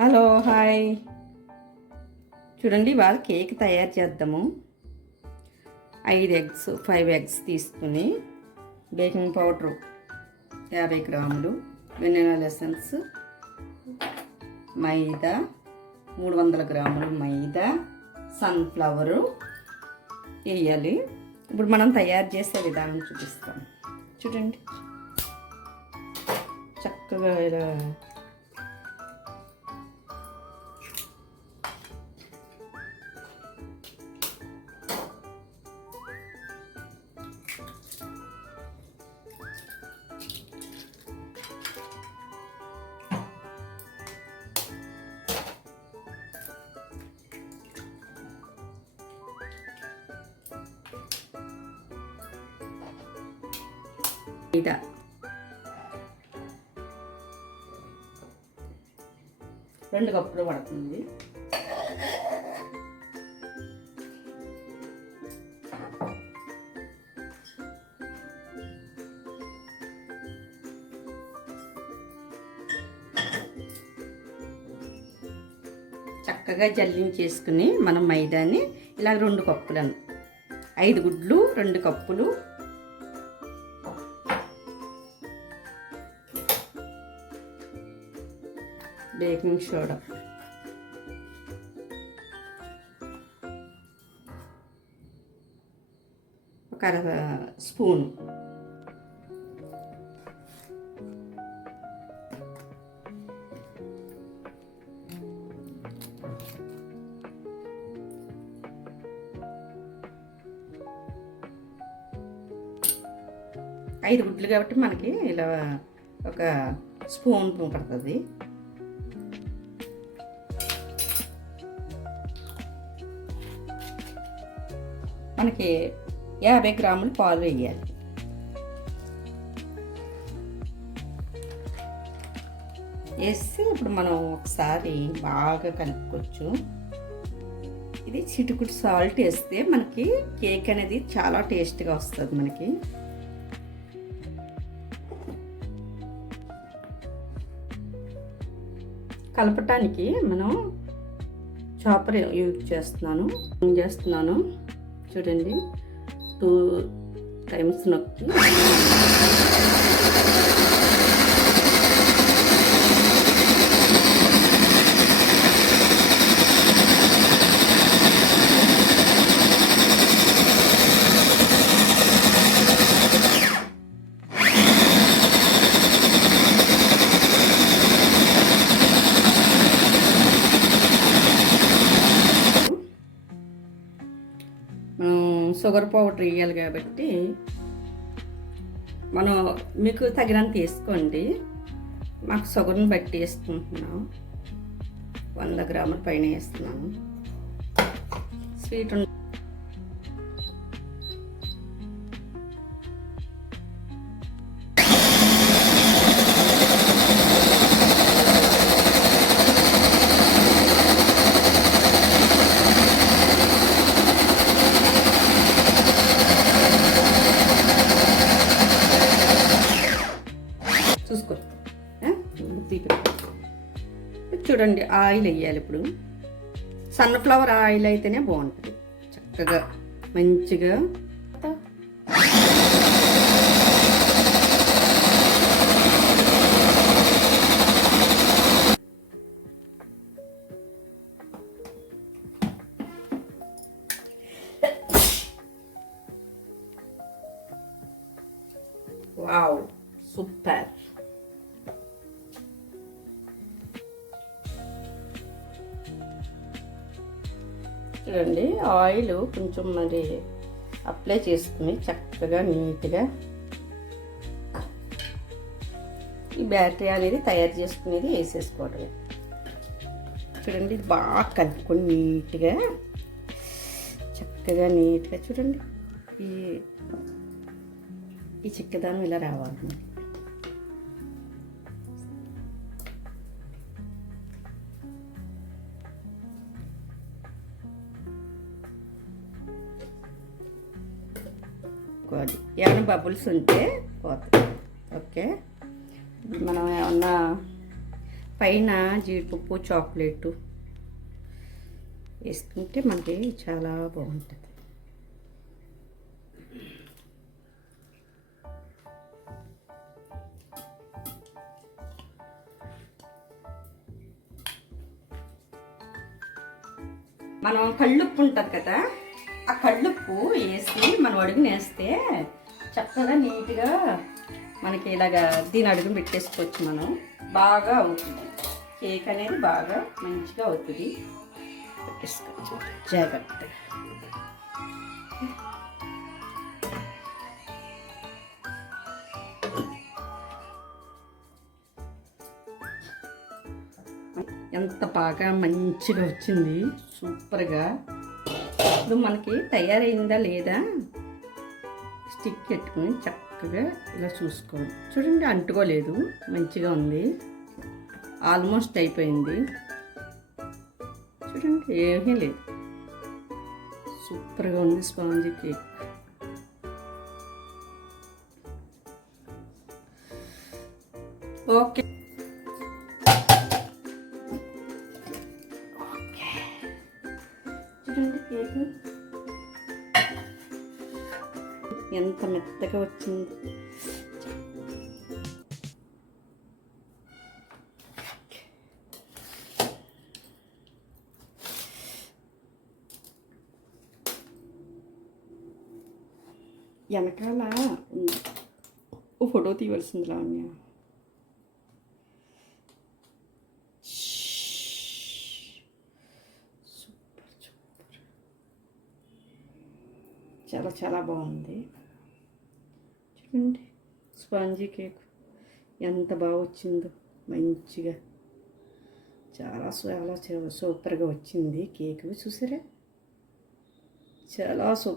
Hello hi. చూడండి ఇవాళ cake తయారు చేద్దాము. 5 ఎగ్స్ తీసుకుని బేకింగ్ పౌడరు 50 గ్రాములు, వెనిలా ఎసెన్స్, మైదా 300 గ్రాములు మైదా, సన్ఫ్లవరు వేయాలి. ఇప్పుడు మనం తయారు చేసే విధానం చూపిస్తాం. చూడండి చక్కగా ఇలా మైదా 2 కప్పులు పడుతుంది. చక్కగా జల్లించేసుకుని మనం మైదాని ఇలా 2 కప్పులను 5 గుడ్లు 2 కప్పులు, బేకింగ్ సోడా ఒక స్పూన్, ఐదు గుడ్లు కాబట్టి మనకి ఇలా ఒక స్పూన్ పడుతుంది. మనకి 50 గ్రాములు పాలు వేయాలి. వేసి ఇప్పుడు మనం ఒకసారి బాగా కలుపుకోవచ్చు. ఇది చిటికుడు సాల్ట్ వేస్తే మనకి కేక్ అనేది చాలా టేస్ట్గా వస్తుంది. మనకి కలపటానికి మనం చాపర్ యూజ్ చేస్తున్నాను. చూడండి 2 టైమ్స్ నొక్కి షుగర్ పౌడర్ వేయాలి కాబట్టి మనం మీకు తగినంత వేసుకోండి. మాకు షుగర్ని బట్టి వేసుకుంటున్నాం. 100 గ్రాముల పైన వేస్తున్నాను. స్వీట్ చూసుకో. చూడండి ఆయిల్ వేయాలి. ఇప్పుడు సన్ఫ్లవర్ ఆయిల్ అయితేనే బాగుంటుంది. చక్కగా మంచిగా వావ్ సూపర్. చూడండి ఆయిల్ కొంచెం మరి అప్లై చేసుకుని చక్కగా నీట్గా ఈ బ్యాటరీ అనేది తయారు చేసుకునేది వేసేసుకోవడమే. చూడండి బాగా కలుపుకొని నీట్గా చక్కగా నీట్గా చూడండి ఈ చిక్కదానం ఇలా రావాలి. ఏమైనా బబుల్స్ ఉంటే పోతుంది. ఓకే, మనం ఏమన్నా పైన జీడిపప్పు చాక్లెట్ వేసుకుంటే మనకి చాలా బాగుంటుంది. మనం కళ్ళుప్పు ఉంటుంది కదా, ఆ కళ్ళుప్పు వేసి మనం అడుగుని వేస్తే చక్కగా నీట్గా మనకి ఇలాగా దీని అడుగుని పెట్టేసుకోవచ్చు. మనం బాగా అవుతుంది కేక్ అనేది, బాగా మంచిగా అవుతుంది. పెట్టేసుకోవచ్చు జాగ్రత్తగా. ఎంత బాగా మంచిగా వచ్చింది, సూపర్గా. ఇప్పుడు మనకి తయారైందా లేదా స్టిక్ పెట్టుకుని చక్కగా ఇలా చూసుకోండి. చూడండి, అంటుకోలేదు, మంచిగా ఉంది, ఆల్మోస్ట్ అయిపోయింది. చూడండి, ఏమీ లేదు, సూపర్గా ఉంది స్పాంజీ కేక్. ఓకే, చూడండి కేక్ ఎంత మెత్తగా వచ్చింది. వెనకాల ఓ ఫోటో తీయవలసింది లావణ్య. సూపర్ సూపర్, చాలా చాలా బాగుంది. చూడండి స్పాంజీ కేక్ ఎంత బాగా వచ్చిందో, మంచిగా చాలా చాలా సూపర్గా వచ్చింది కేక్. చూసారా, చాలా సూపర్.